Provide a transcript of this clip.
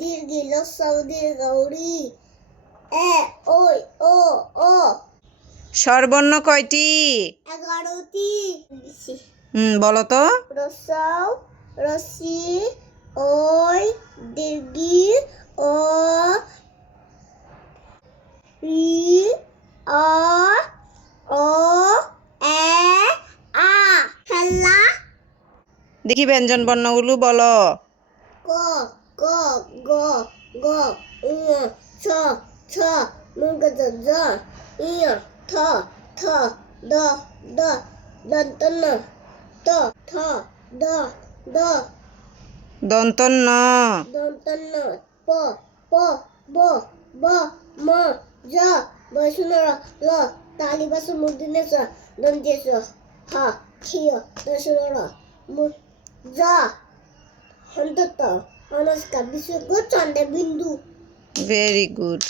দীর্ঘি লসাউ দীর্ঘ উড়ি এ ওই ও ও। স্বরবর্ণ কয়টি? এগারোটি। হুম বলো তো। রসাউ রসি ওই দীর্ঘি ও ই অ ও এ আ। খেলা দেখি ব্যঞ্জন বর্ণগুলো বলো। ক। ক গ গ ইয় ছ ছ মুগ জ ইয় ঠ ঠ দ দ দন্ত ন ত ঠ দ দ দন্তন্য দন্ত ন প প ব ব ম জ বৈষ্ণর ল তালি বাসু মুদিনে স দন্তে স হ খিয় দশর মু জ হন্তত Anushka, this is on the. Very good.